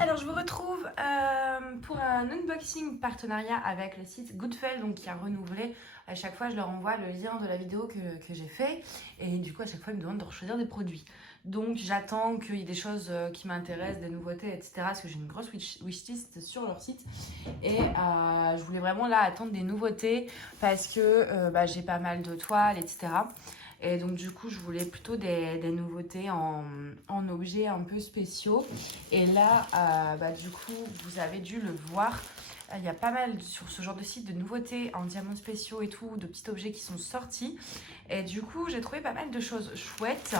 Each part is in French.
Alors je vous retrouve pour un unboxing partenariat avec le site Goodfell, donc qui a renouvelé. À chaque fois je leur envoie le lien de la vidéo que j'ai fait et du coup à chaque fois ils me demandent de choisir des produits. Donc j'attends qu'il y ait des choses qui m'intéressent, des nouveautés, etc. Parce que j'ai une grosse wishlist sur leur site et je voulais vraiment là attendre des nouveautés parce que j'ai pas mal de toiles, etc. Et donc du coup je voulais plutôt des nouveautés en objets un peu spéciaux. Et là du coup vous avez dû le voir, il y a pas mal sur ce genre de site de nouveautés en diamants spéciaux et tout, de petits objets qui sont sortis. Et du coup j'ai trouvé pas mal de choses chouettes.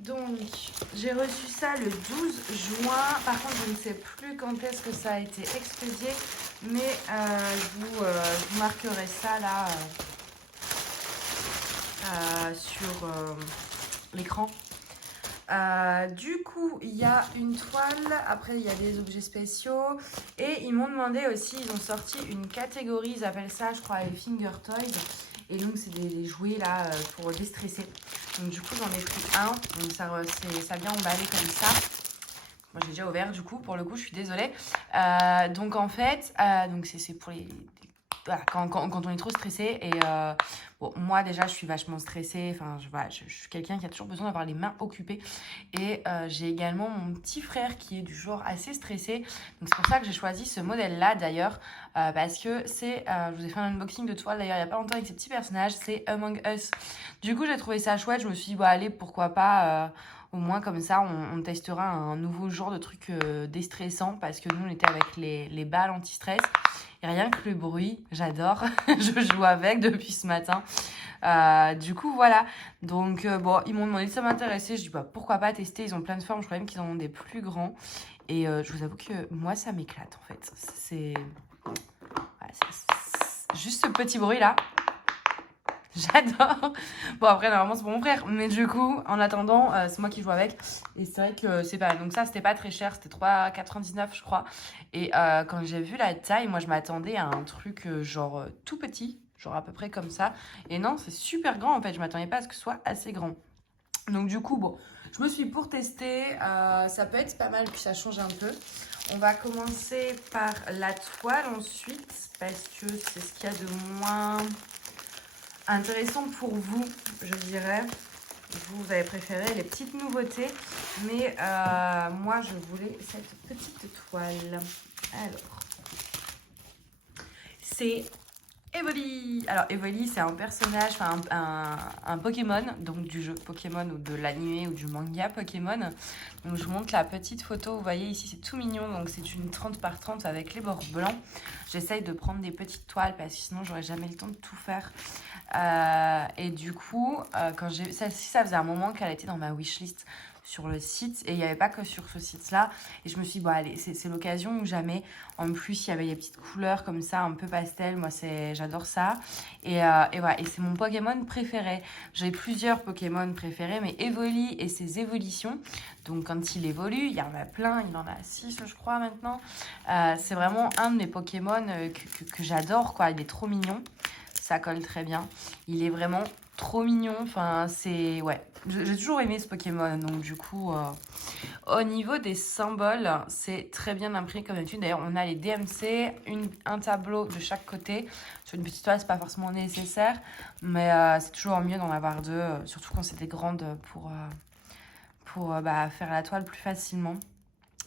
Donc j'ai reçu ça le 12 juin, par contre je ne sais plus quand est-ce que ça a été expédié, mais je vous marquerai ça là sur l'écran. Du coup, il y a une toile, après il y a des objets spéciaux et ils m'ont demandé aussi, ils ont sorti une catégorie, ils appellent ça je crois les finger toys et donc c'est des jouets là pour déstresser. Donc du coup j'en ai pris un, donc ça vient emballé comme ça. Moi j'ai déjà ouvert du coup, pour le coup je suis désolée. Donc en fait, donc c'est pour les voilà, quand on est trop stressé et bon, moi déjà je suis vachement stressée, enfin je suis quelqu'un qui a toujours besoin d'avoir les mains occupées et j'ai également mon petit frère qui est du genre assez stressé, donc c'est pour ça que j'ai choisi ce modèle là d'ailleurs parce que c'est, je vous ai fait un unboxing de toile d'ailleurs il y a pas longtemps avec ces petits personnages, c'est Among Us. Du coup j'ai trouvé ça chouette, je me suis dit bah allez pourquoi pas, au moins comme ça on testera un nouveau genre de truc déstressant parce que nous on était avec les balles anti-stress. Et rien que le bruit, j'adore. Je joue avec depuis ce matin. Du coup, voilà. Donc, bon, ils m'ont demandé si ça m'intéressait. Je dis, bah, pourquoi pas tester. Ils ont plein de formes. Je crois même qu'ils en ont des plus grands. Et je vous avoue que moi, ça m'éclate, en fait. C'est juste ce petit bruit-là. J'adore. Bon, après, normalement, c'est pour mon frère. Mais du coup, en attendant, c'est moi qui joue avec. Et c'est vrai que c'est pas mal. Donc ça, c'était pas très cher. C'était 3,99 je crois. Et quand j'ai vu la taille, moi, je m'attendais à un truc genre tout petit. Genre à peu près comme ça. Et non, c'est super grand, en fait. Je m'attendais pas à ce que ce soit assez grand. Donc du coup, bon, je me suis pour tester. Ça peut être pas mal, puis ça change un peu. On va commencer par la toile ensuite. Parce que c'est ce qu'il y a de moins intéressant pour vous, je dirais. Vous avez préféré les petites nouveautés, mais moi je voulais cette petite toile. Alors, c'est Evoli. Alors Evoli, c'est un personnage, enfin un Pokémon, donc du jeu Pokémon ou de l'anime ou du manga Pokémon. Donc je vous montre la petite photo, vous voyez ici c'est tout mignon, donc c'est une 30 par 30 avec les bords blancs. J'essaye de prendre des petites toiles parce que sinon j'aurais jamais le temps de tout faire. Et du coup, quand j'ai celle-ci, ça faisait un moment qu'elle était dans ma wishlist sur le site et il n'y avait pas que sur ce site-là. Et je me suis dit, bon, allez, c'est l'occasion ou jamais. En plus, il y avait des petites couleurs comme ça, un peu pastel. Moi, j'adore ça. Et voilà, et c'est mon Pokémon préféré. J'ai plusieurs Pokémon préférés, mais Evoli et ses évolutions. Donc, quand il évolue, il y en a plein. Il en a 6, je crois, maintenant. C'est vraiment un de mes Pokémon que j'adore, quoi. Il est trop mignon. Ça colle très bien. Il est vraiment trop mignon. Enfin, c'est... Ouais. J'ai toujours aimé ce Pokémon. Donc, du coup, au niveau des symboles, c'est très bien imprimé comme d'habitude. D'ailleurs, on a les DMC, un tableau de chaque côté. Sur une petite toile, c'est pas forcément nécessaire. Mais c'est toujours mieux d'en avoir deux. Surtout quand c'est des grandes pour faire la toile plus facilement.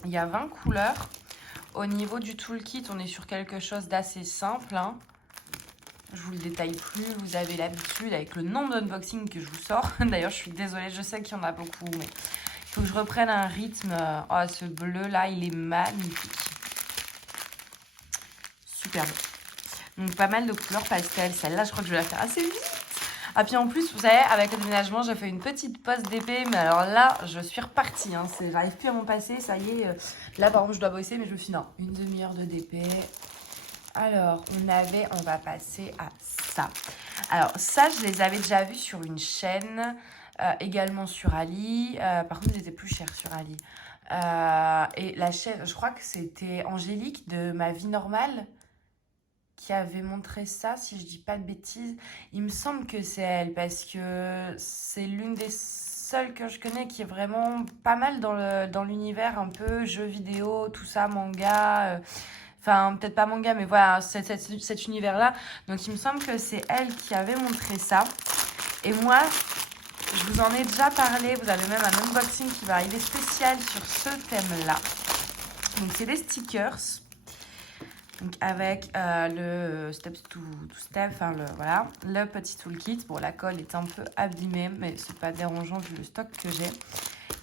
Il y a 20 couleurs. Au niveau du toolkit, on est sur quelque chose d'assez simple, hein. Je vous le détaille plus, vous avez l'habitude avec le nombre d'unboxings que je vous sors. D'ailleurs, je suis désolée, je sais qu'il y en a beaucoup, mais il faut que je reprenne un rythme. Oh, ce bleu là, il est magnifique. Superbe. Donc, pas mal de couleurs pastel. Celle-là, je crois que je vais la faire assez vite. Ah, puis en plus, vous savez, avec le déménagement, j'ai fait une petite pause d'épée. Mais alors là, je suis repartie. Hein. J'arrive plus à m'en passer. Ça y est. Là, par contre, je dois bosser, mais je me suis dit non, une demi-heure de DP. Alors, on va passer à ça. Alors, ça, je les avais déjà vus sur une chaîne, également sur Ali. Par contre, ils étaient plus chers sur Ali. Et la chaîne, je crois que c'était Angélique de Ma Vie Normale qui avait montré ça, si je dis pas de bêtises. Il me semble que c'est elle, parce que c'est l'une des seule que je connais qui est vraiment pas mal dans l'univers un peu jeux vidéo, tout ça, manga. Enfin, peut-être pas manga, mais voilà, cet univers-là. Donc, il me semble que c'est elle qui avait montré ça. Et moi, je vous en ai déjà parlé. Vous avez même un unboxing qui va arriver spécial sur ce thème-là. Donc, c'est des stickers. Donc, avec le Steps to Step, enfin, voilà, le petit toolkit. Bon, la colle est un peu abîmée, mais c'est pas dérangeant vu le stock que j'ai.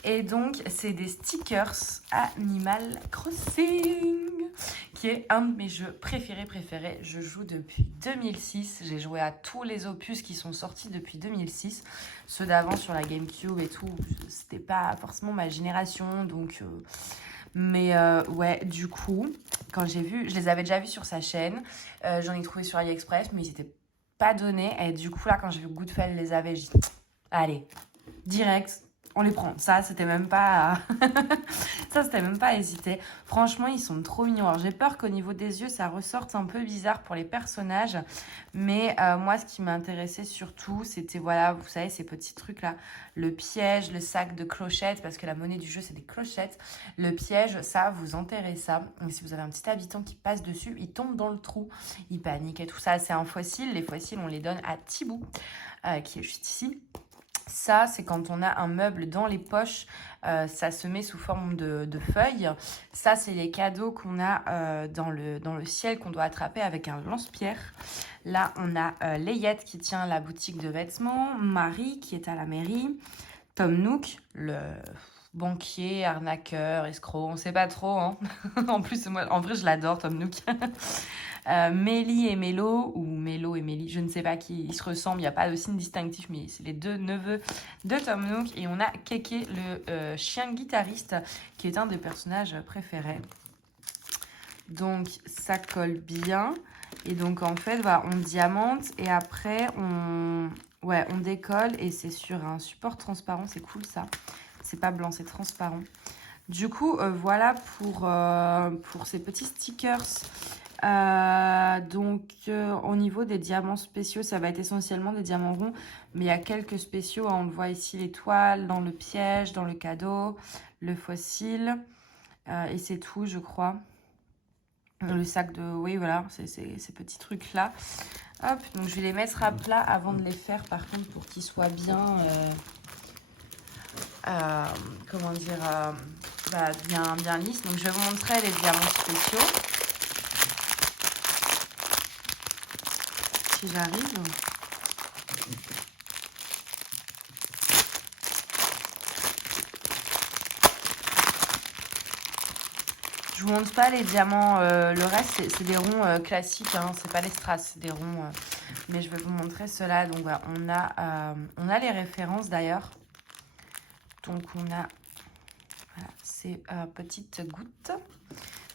Et donc, c'est des stickers Animal Crossing, qui est un de mes jeux préférés. Je joue depuis 2006. J'ai joué à tous les opus qui sont sortis depuis 2006. Ceux d'avant sur la GameCube et tout, c'était pas forcément ma génération. Donc, ouais, du coup, quand j'ai vu, je les avais déjà vus sur sa chaîne. J'en ai trouvé sur AliExpress, mais ils n'étaient pas donnés. Et du coup, là, quand j'ai vu Goodfell les avait, j'ai dit, allez, direct. On les prend. Ça, c'était même pas... ça, c'était même pas à hésiter. Franchement, ils sont trop mignons. Alors, j'ai peur qu'au niveau des yeux, ça ressorte un peu bizarre pour les personnages. Mais moi, ce qui m'intéressait surtout, c'était, voilà, vous savez, ces petits trucs-là. Le piège, le sac de clochettes, parce que la monnaie du jeu, c'est des clochettes. Le piège, ça, vous enterrez ça. Et si vous avez un petit habitant qui passe dessus, il tombe dans le trou. Il panique et tout ça. C'est un fossile. Les fossiles, on les donne à Thibaut, qui est juste ici. Ça, c'est quand on a un meuble dans les poches, ça se met sous forme de feuilles. Ça, c'est les cadeaux qu'on a dans le ciel qu'on doit attraper avec un lance-pierre. Là, on a Layette qui tient la boutique de vêtements, Marie qui est à la mairie, Tom Nook, le banquier, arnaqueur, escroc, on sait pas trop. Hein. En plus, moi, en vrai, je l'adore, Tom Nook. Mélie et Mélo, ou Mélo et Mélie, je ne sais pas qui ils se ressemblent, il n'y a pas de signe distinctif, mais c'est les deux neveux de Tom Nook. Et on a Keke, le chien guitariste, qui est un des personnages préférés. Donc, ça colle bien. Et donc, en fait, voilà, on diamante et après, on décolle et c'est sur un support transparent. C'est cool, ça. C'est pas blanc, c'est transparent. Du coup, voilà pour ces petits stickers. Au niveau des diamants spéciaux, ça va être essentiellement des diamants ronds, mais il y a quelques spéciaux, hein, on le voit ici, l'étoile, dans le piège, dans le cadeau, le fossile, et c'est tout, je crois. Le sac de... Oui, voilà, ces petits trucs-là. Hop, donc je vais les mettre à plat avant de les faire, par contre, pour qu'ils soient bien... comment dire... bien lisses. Donc, je vais vous montrer les diamants spéciaux. Si j'arrive. Je vous montre pas les diamants, le reste c'est des ronds classiques, hein, c'est pas les strass, c'est des ronds. Mais je vais vous montrer cela. Donc voilà, on a les références d'ailleurs. Donc on a voilà, ces petites gouttes,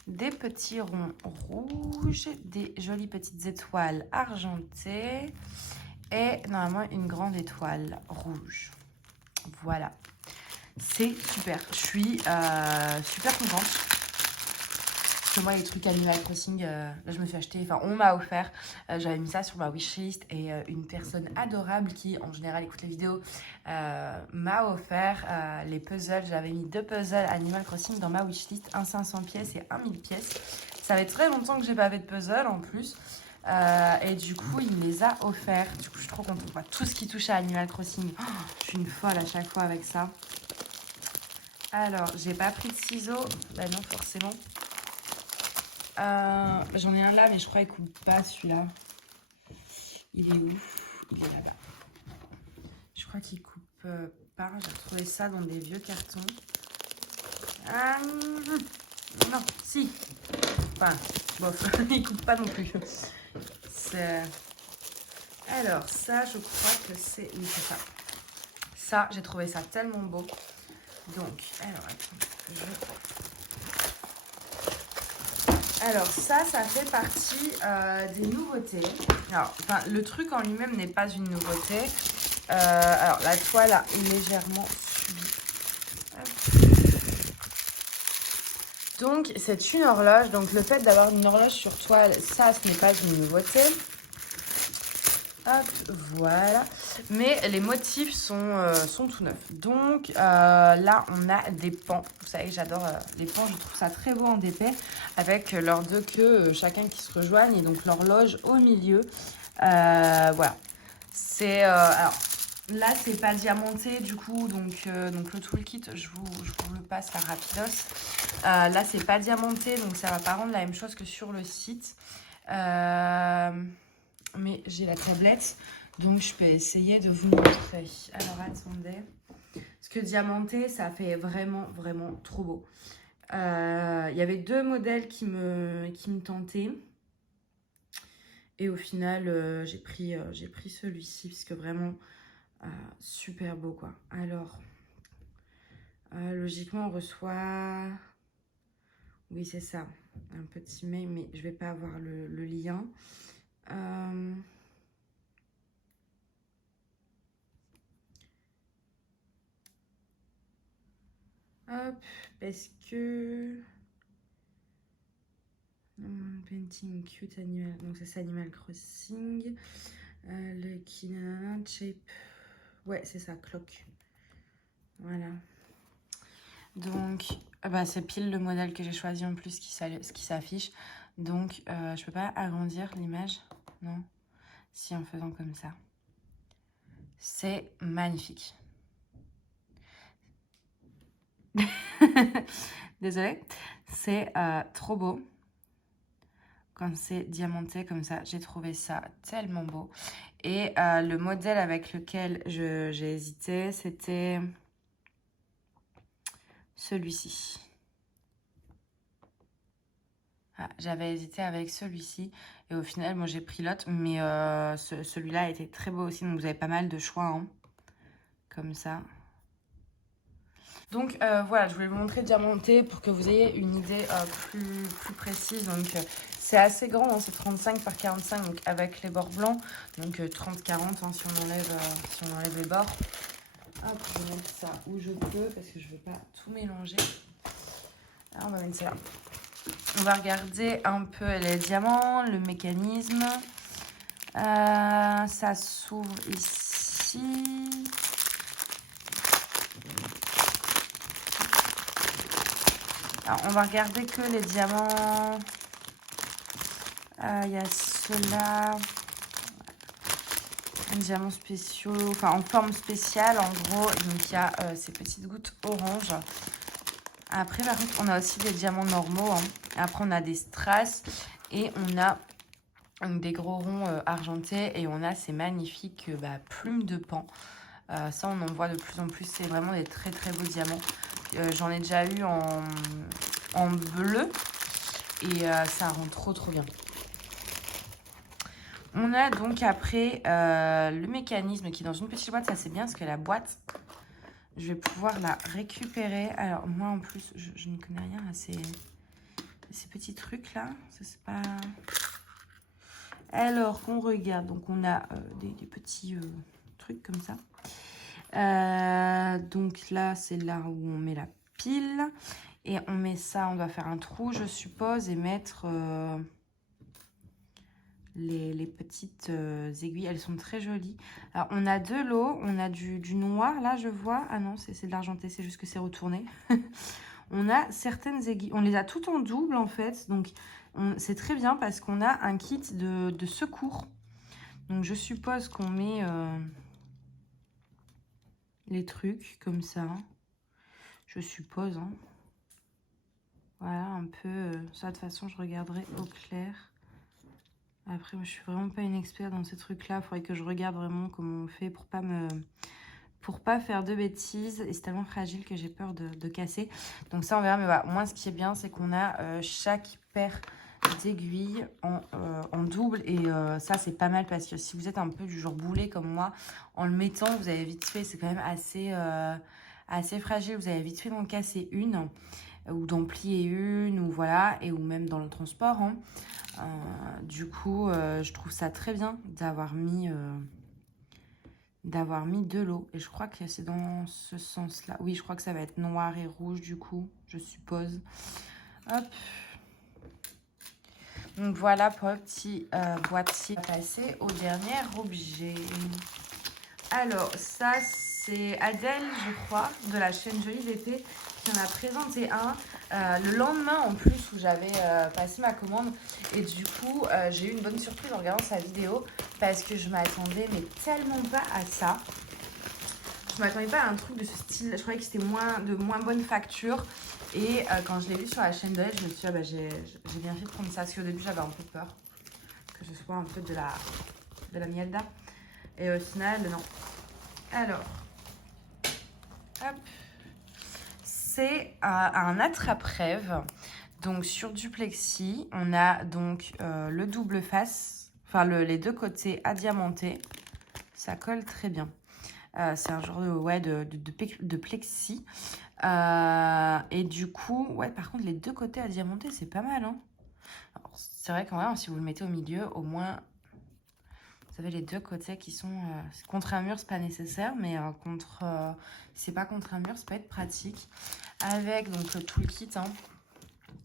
des petits ronds rouges, des jolies petites étoiles argentées et normalement une grande étoile rouge. Voilà, c'est super. Je suis super contente. Parce que moi, les trucs Animal Crossing, là, je me suis acheté, enfin, on m'a offert. J'avais mis ça sur ma wishlist et une personne adorable qui, en général, écoute les vidéos, m'a offert les puzzles. J'avais mis 2 puzzles Animal Crossing dans ma wishlist, un 500 pièces et un 1000 pièces. Ça fait très longtemps que j'ai pas fait de puzzle en plus. Et du coup, il me les a offerts. Du coup, je suis trop contente. Moi, tout ce qui touche à Animal Crossing, je suis une folle à chaque fois avec ça. Alors, j'ai pas pris de ciseaux. Bah non, forcément. J'en ai un là, mais je crois qu'il coupe pas celui-là. Il est où? Il est là-bas. Je crois qu'il coupe pas. J'ai retrouvé ça dans des vieux cartons. Non, si. Enfin, bof, il coupe pas non plus. Alors, ça, je crois que c'est... Oui, c'est ça. Ça, j'ai trouvé ça tellement beau. Donc, alors, attends, Alors ça fait partie des nouveautés. Alors, enfin, le truc en lui-même n'est pas une nouveauté. Alors, la toile a légèrement subi. Donc, c'est une horloge. Donc, le fait d'avoir une horloge sur toile, ça, ce n'est pas une nouveauté. Hop, voilà. Mais les motifs sont tout neufs. Donc là, on a des pans. Vous savez, j'adore les pans. Je trouve ça très beau en épais. Avec leurs deux queues, chacun qui se rejoignent. Et donc l'horloge au milieu. Voilà. C'est... alors, là, c'est pas diamanté du coup. Donc le toolkit, je vous le passe là rapidos. Là, c'est pas diamanté. Donc ça va pas rendre la même chose que sur le site. Mais j'ai la tablette, donc je peux essayer de vous montrer. Alors attendez, parce que diamanté, ça fait vraiment, vraiment trop beau. Il y avait deux modèles qui me tentaient. Et au final, j'ai pris celui-ci, parce que vraiment, super beau quoi. Alors, logiquement, on reçoit... Oui, c'est ça, un petit mail, mais je vais pas avoir le lien. Hop, parce que... Painting cute animal, donc c'est Animal Crossing. Le Kina Shape. Ouais, c'est ça, clock. Voilà. Donc, bah, c'est pile le modèle que j'ai choisi en plus qui s'affiche. Donc, je peux pas agrandir l'image. Non. Si, en faisant comme ça. C'est magnifique. Désolée. C'est trop beau. Quand c'est diamanté comme ça, j'ai trouvé ça tellement beau. Et le modèle avec lequel j'ai hésité, c'était celui-ci. Ah, j'avais hésité avec celui-ci. Et au final, moi j'ai pris l'autre. Mais celui-là était très beau aussi. Donc vous avez pas mal de choix. Hein, comme ça. Donc voilà, je voulais vous montrer le diamanté pour que vous ayez une idée plus précise. Donc c'est assez grand, hein, c'est 35 par 45 donc avec les bords blancs. Donc 30-40 hein, si on enlève les bords. Hop, je vais mettre ça où je peux parce que je ne veux pas tout mélanger. Alors on va mettre ça là. On va regarder un peu les diamants, le mécanisme. Ça s'ouvre ici. Alors, on va regarder que les diamants. Il y a ceux-là. Diamants spéciaux, enfin en forme spéciale en gros. Donc il y a ces petites gouttes orange. Après par contre on a aussi des diamants normaux. Hein. Après on a des strass et on a des gros ronds argentés. Et on a ces magnifiques plumes de pan. Ça on en voit de plus en plus. C'est vraiment des très très beaux diamants. J'en ai déjà eu en bleu. Et ça rend trop trop bien. On a donc après le mécanisme qui est dans une petite boîte. Ça c'est bien parce que la boîte, je vais pouvoir la récupérer. Alors moi en plus, je ne connais rien à ces petits trucs là. Ça c'est pas... Alors qu'on regarde, donc on a des petits trucs comme ça. Donc là c'est là où on met la pile. Et on met ça, on doit faire un trou je suppose et mettre... les petites aiguilles, elles sont très jolies. Alors, on a de l'eau, on a du noir, là, je vois. Ah non, c'est de l'argenté, c'est juste que c'est retourné. On a certaines aiguilles, on les a toutes en double, en fait. Donc, c'est très bien parce qu'on a un kit de secours. Donc, je suppose qu'on met les trucs comme ça. Je suppose, hein. Voilà, un peu... ça, de toute façon, je regarderai au clair. Après, moi, je suis vraiment pas une experte dans ces trucs-là. Il faudrait que je regarde vraiment comment on fait pour pas faire de bêtises. Et c'est tellement fragile que j'ai peur de casser. Donc ça, on verra. Mais voilà, moi, ce qui est bien, c'est qu'on a chaque paire d'aiguilles en double. Et ça, c'est pas mal parce que si vous êtes un peu du genre boulet comme moi, en le mettant, vous avez vite fait, c'est quand même assez fragile. Vous avez vite fait d'en casser une ou d'en plier une ou voilà, ou même dans le transport. Hein. Du coup, je trouve ça très bien d'avoir mis de l'eau. Et je crois que c'est dans ce sens-là. Oui, je crois que ça va être noir et rouge du coup, je suppose. Hop. Donc voilà pour le petit boîtier. On va passer au dernier objet. Alors ça c'est Adèle, je crois, de la chaîne Jolie d'épée, qui en a présenté un le lendemain en plus où j'avais passé ma commande. Et du coup j'ai eu une bonne surprise en regardant sa vidéo parce que je m'attendais mais tellement pas à ça. Je m'attendais pas à un truc de ce style. Je croyais que c'était de moins bonne facture. Et quand je l'ai vu sur la chaîne d'Adèle, je me suis dit, ah bah, j'ai bien fait de prendre ça. Parce qu'au début, j'avais un peu peur que ce soit un peu de la Mielda. Et au final, non. Alors, hop. C'est un attrape-rêve. Donc, sur du plexi, on a donc le double face. Enfin, les deux côtés adiamantés. Ça colle très bien. C'est un genre de plexi. Et du coup, ouais, par contre, les deux côtés à diamanter, c'est pas mal, hein. C'est vrai qu'en vrai, si vous le mettez au milieu, au moins, vous avez les deux côtés qui sont... contre un mur, c'est pas nécessaire, mais c'est pas contre un mur, ça peut être pratique. Avec donc tout le kit, hein.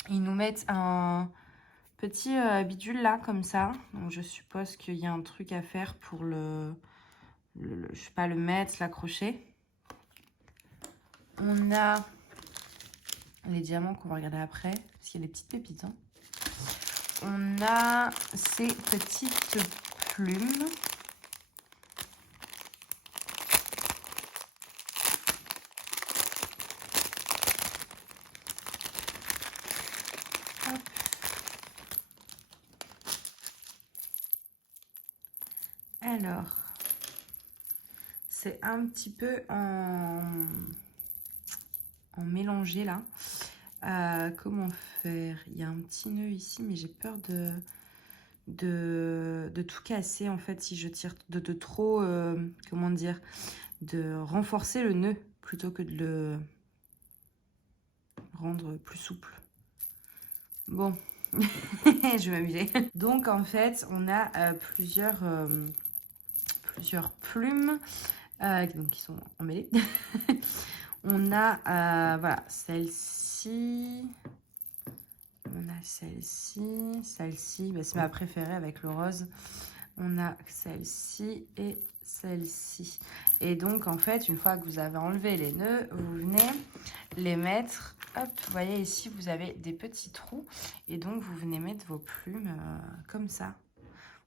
Ils nous mettent un petit bidule là, comme ça. Donc je suppose qu'il y a un truc à faire pour je sais pas, le mettre, l'accrocher. On a les diamants qu'on va regarder après, parce qu'il y a des petites pépites, hein. On a ces petites plumes. Hop. Alors, c'est un petit peu en mélangé là. Comment faire? Il y a un petit nœud ici, mais j'ai peur de tout casser en fait si je tire de trop, comment dire, de renforcer le nœud plutôt que de le rendre plus souple. Bon, je vais m'amuser. Donc en fait, on a plusieurs plumes donc qui sont emmêlées. On a voilà, celle-ci. On a celle-ci, bah, c'est ma préférée avec le rose. On a celle-ci et celle-ci. Et donc, en fait, une fois que vous avez enlevé les nœuds, vous venez les mettre... Hop, vous voyez ici, vous avez des petits trous. Et donc, vous venez mettre vos plumes comme ça.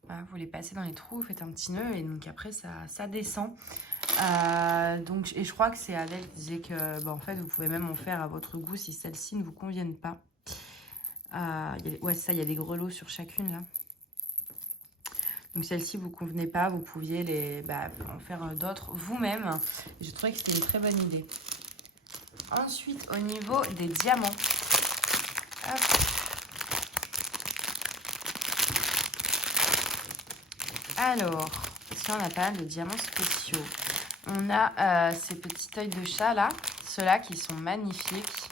Voilà, vous les passez dans les trous, vous faites un petit nœud et donc après, ça descend. Donc, et je crois que c'est Adèle qui disait que, bah, en fait, vous pouvez même en faire à votre goût si celles-ci ne vous conviennent pas. Ouais, ça, il y a des grelots sur chacune là. Donc celle-ci vous convenait pas, vous pouviez en faire d'autres vous-même. Je trouvais que c'était une très bonne idée. Ensuite, au niveau des diamants. Hop. Alors, ici on a pas mal de diamants spéciaux. On a ces petits œils de chat là, ceux-là qui sont magnifiques.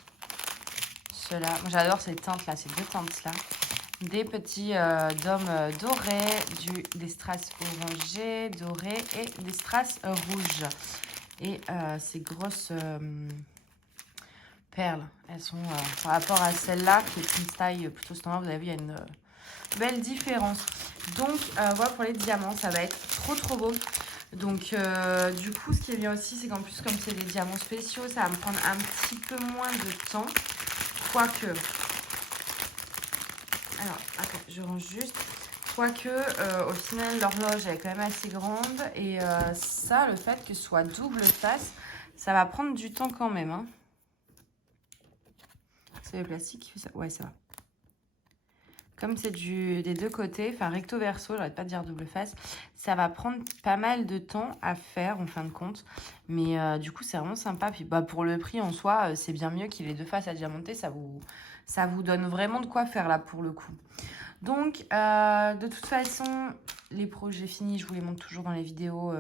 Ceux-là, j'adore ces teintes là, ces deux teintes là. Des petits dômes dorés, des strass orangés, dorés et des strass rouges. Et ces grosses perles, elles sont par rapport à celle-là qui est une taille plutôt standard, vous avez vu, il y a une belle différence. Donc voilà pour les diamants, ça va être trop beau. Donc du coup, ce qui est bien aussi, c'est qu'en plus, comme c'est des diamants spéciaux, ça va me prendre un petit peu moins de temps. Quoique... Alors, attends, je range juste. Quoique, au final, l'horloge est quand même assez grande. Et ça, le fait que ce soit double face, ça va prendre du temps quand même, hein. C'est le plastique qui fait ça. Ouais, ça va. Comme c'est des deux côtés, enfin recto verso, j'arrête pas de dire double face, ça va prendre pas mal de temps à faire en fin de compte. Mais du coup, c'est vraiment sympa. Puis bah, pour le prix en soi, c'est bien mieux qu'il ait deux faces à diamanter. Ça vous donne vraiment de quoi faire là pour le coup. Donc, de toute façon, les projets finis, je vous les montre toujours dans les vidéos,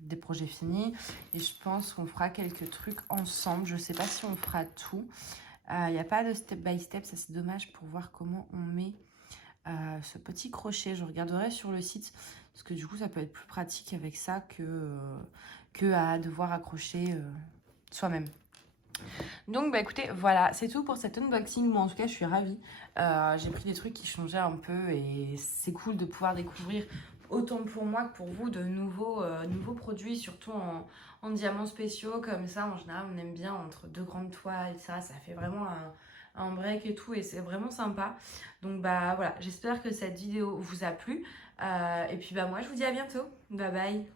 des projets finis. Et je pense qu'on fera quelques trucs ensemble. Je sais pas si on fera tout. Il n'y a pas de step by step, ça c'est dommage pour voir comment on met ce petit crochet. Je regarderai sur le site, parce que du coup, ça peut être plus pratique avec ça que à devoir accrocher soi-même. Donc bah écoutez, voilà, c'est tout pour cet unboxing. Moi en tout cas, je suis ravie. J'ai pris des trucs qui changeaient un peu et c'est cool de pouvoir découvrir, autant pour moi que pour vous, de nouveaux produits, surtout en diamants spéciaux. Comme ça, en général, on aime bien entre deux grandes toiles, ça fait vraiment un break et tout, et c'est vraiment sympa. Donc bah voilà, j'espère que cette vidéo vous a plu. Et puis bah moi, je vous dis à bientôt. Bye bye.